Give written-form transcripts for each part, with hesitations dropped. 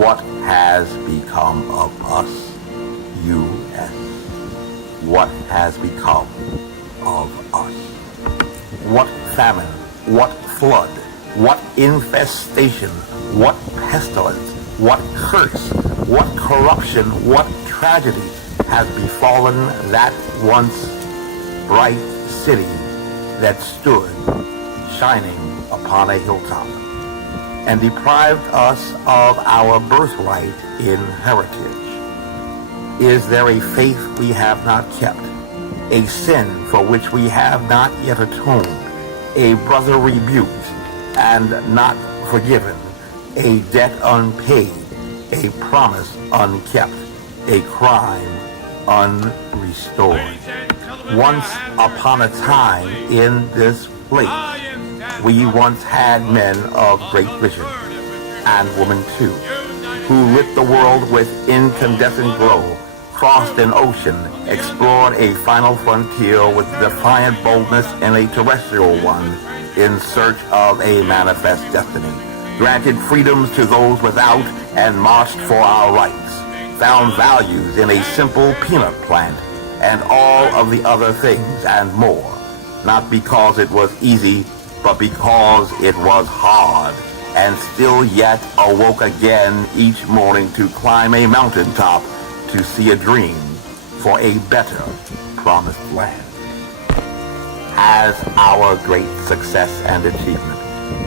what has become of us, U.S.? What has become of us? What famine, what flood, what infestation, what pestilence, what curse, what corruption, what tragedy has befallen that once bright city that stood shining upon a hilltop and deprived us of our birthright in heritage? Is there a faith we have not kept, a sin for which we have not yet atoned, a brother rebuked and not forgiven, a debt unpaid, a promise unkept, a crime unrestored? Once upon a time in this place, we once had men of great vision, and women too, who lit the world with incandescent glow, crossed an ocean, explored a final frontier with defiant boldness in a terrestrial one, in search of a manifest destiny, granted freedoms to those without, and marched for our rights, found values in a simple peanut plant, and all of the other things and more, not because it was easy, but because it was hard, and still yet awoke again each morning to climb a mountaintop to see a dream for a better promised land. Has our great success and achievement,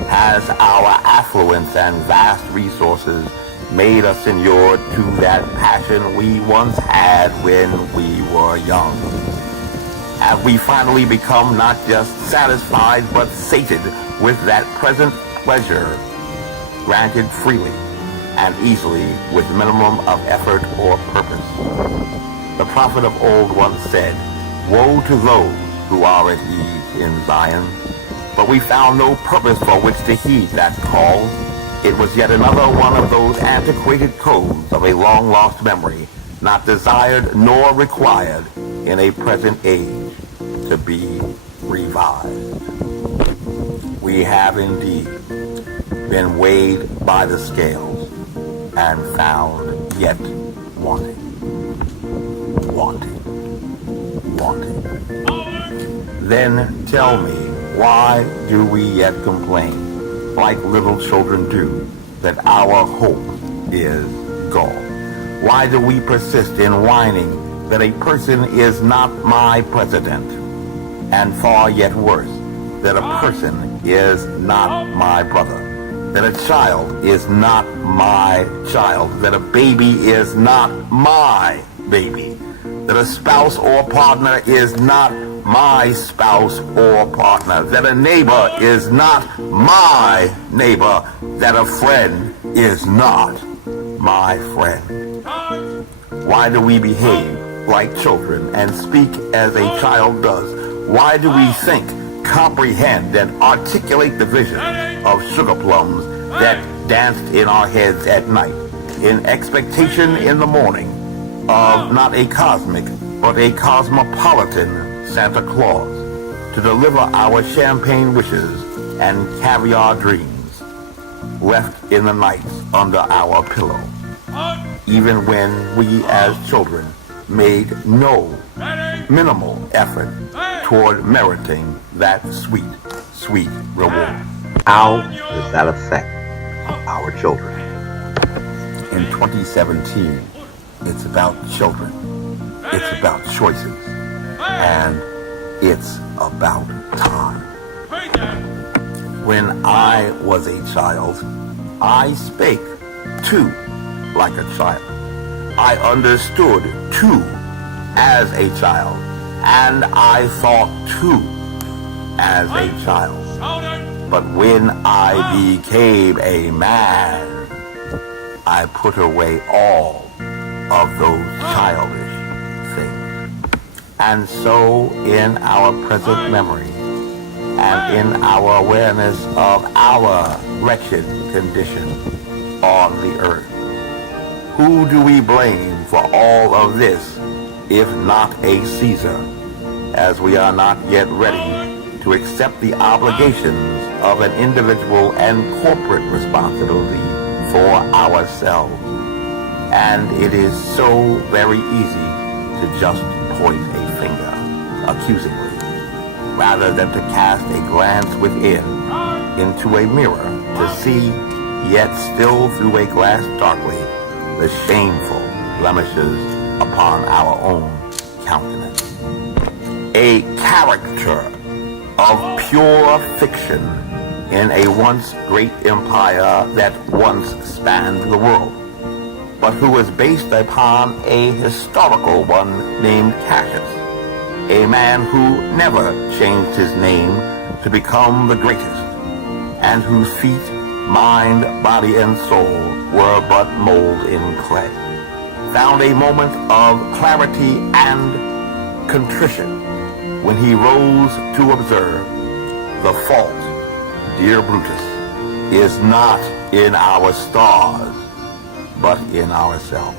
has our affluence and vast resources made us inured to that passion we once had when we were young? Have we finally become not just satisfied but sated with that present pleasure, granted freely and easily with minimum of effort or purpose? The prophet of old once said, "Woe to those who are at ease in Zion." But we found no purpose for which to heed that call. It was yet another one of those antiquated codes of a long-lost memory, not desired nor required in a present age to be revived. We have indeed been weighed by the scales and found yet wanting. Then tell me, why do we yet complain, like little children do, that our hope is gone? Why do we persist in whining that a person is not my president, and far yet worse, that a person is not my brother, that a child is not my child, that a baby is not my baby, that a spouse or partner is not my spouse or partner, that a neighbor is not my neighbor, that a friend is not my friend? Why do we behave like children and speak as a child does? Why do we think, comprehend, and articulate the vision of sugar plums that danced in our heads at night, in expectation in the morning of not a cosmic, but a cosmopolitan Santa Claus to deliver our champagne wishes and caviar dreams, left in the nights under our pillow, even when we as children made no minimal effort toward meriting that sweet, sweet reward? How does that affect our children? In 2017, it's about children, it's about choices, and it's about time. When I was a child, I spake too like a child. I understood too as a child, and I thought too as a child. But when I became a man, I put away all of those childish things. And so in our present memory and in our awareness of our wretched condition on the earth, who do we blame for all of this, if not a Caesar, as we are not yet ready to accept the obligations of an individual and corporate responsibility for ourselves? And it is so very easy to just point a finger accusingly, rather than to cast a glance within into a mirror to see, yet still through a glass darkly, the shameful blemishes upon our own countenance. A character of pure fiction in a once great empire that once spanned the world, but who was based upon a historical one named Cassius, a man who never changed his name to become the greatest, and whose feet, mind, body, and soul were but mold in clay, found a moment of clarity and contrition when he rose to observe the fault, dear Brutus, is not in our stars, but in ourselves,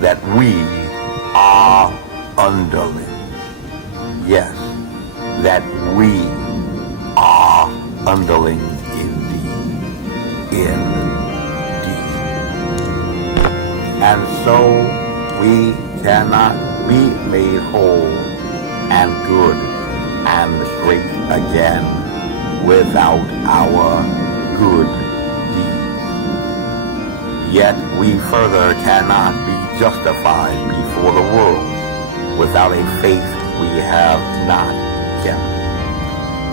that we are underlings. Yes, that we are underlings indeed. And so we cannot be made whole and good and great again without our good deeds. Yet we further cannot be justified before the world without a faith we have not kept.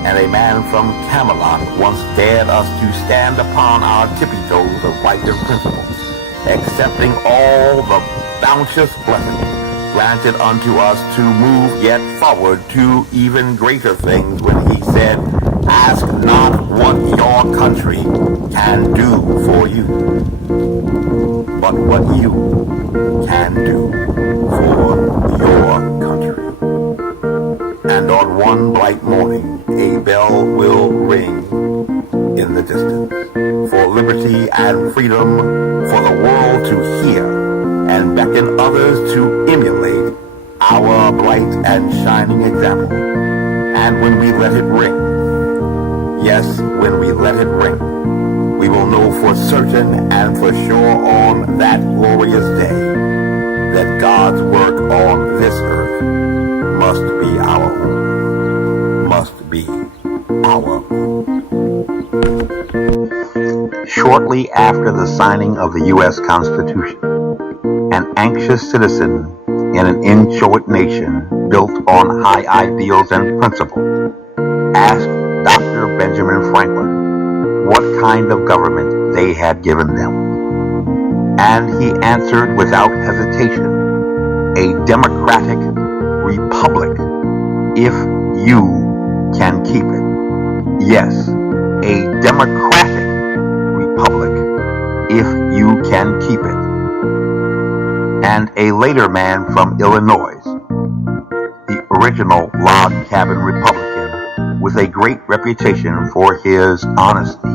And a man from Camelot once dared us to stand upon our tippy toes of righteous principles, accepting all the bounteous blessings granted unto us to move yet forward to even greater things, when he said, ask not what your country can do for you, but what you can do for your country. And on one bright morning, a bell will ring in the distance for liberty and freedom for the world to hear, and beckon others to emulate our bright and shining example. And when we let it ring, yes, when we let it ring, we will know for certain and for sure on that glorious day that God's work on this earth must be our own, must be our own. Shortly after the signing of the U.S. Constitution, an anxious citizen in an inchoate nation built on high ideals and principles asked Dr. Benjamin Franklin what kind of government they had given them. And he answered without hesitation, a democratic republic, if you can keep it. Yes, a democratic republic, if you can keep it. And a later man from Illinois, the original log cabin Republican with a great reputation for his honesty,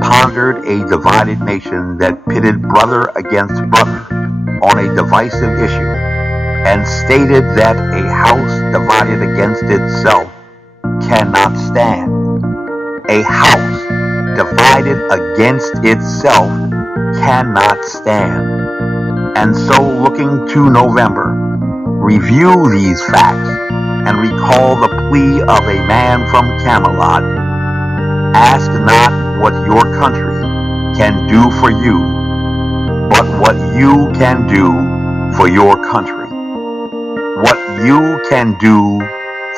pondered a divided nation that pitted brother against brother on a divisive issue, and stated that a house divided against itself cannot stand. A house divided against itself cannot stand. And so, looking to November, review these facts and recall the plea of a man from Camelot. Ask not what your country can do for you, but what you can do for your country. What you can do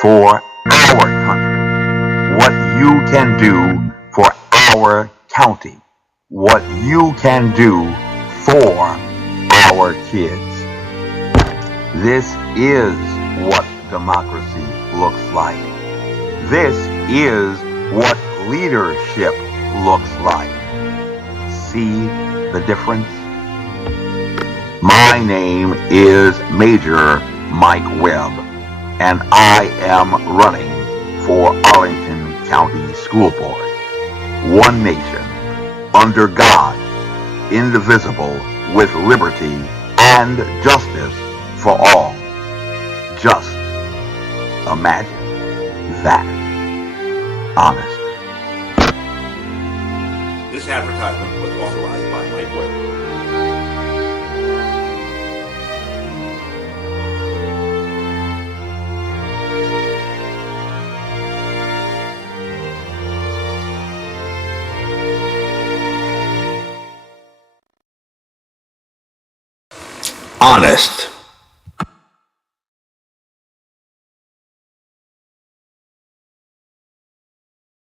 for our country. What you can do for our county. What you can do for our kids. This is what democracy looks like. This is what leadership looks like. See the difference? My name is Major Mike Webb, and I am running for Arlington County School Board. One nation, under God, indivisible, with liberty and justice for all. Just imagine that. Honest. This advertisement was authorized by Mike Webb. honest.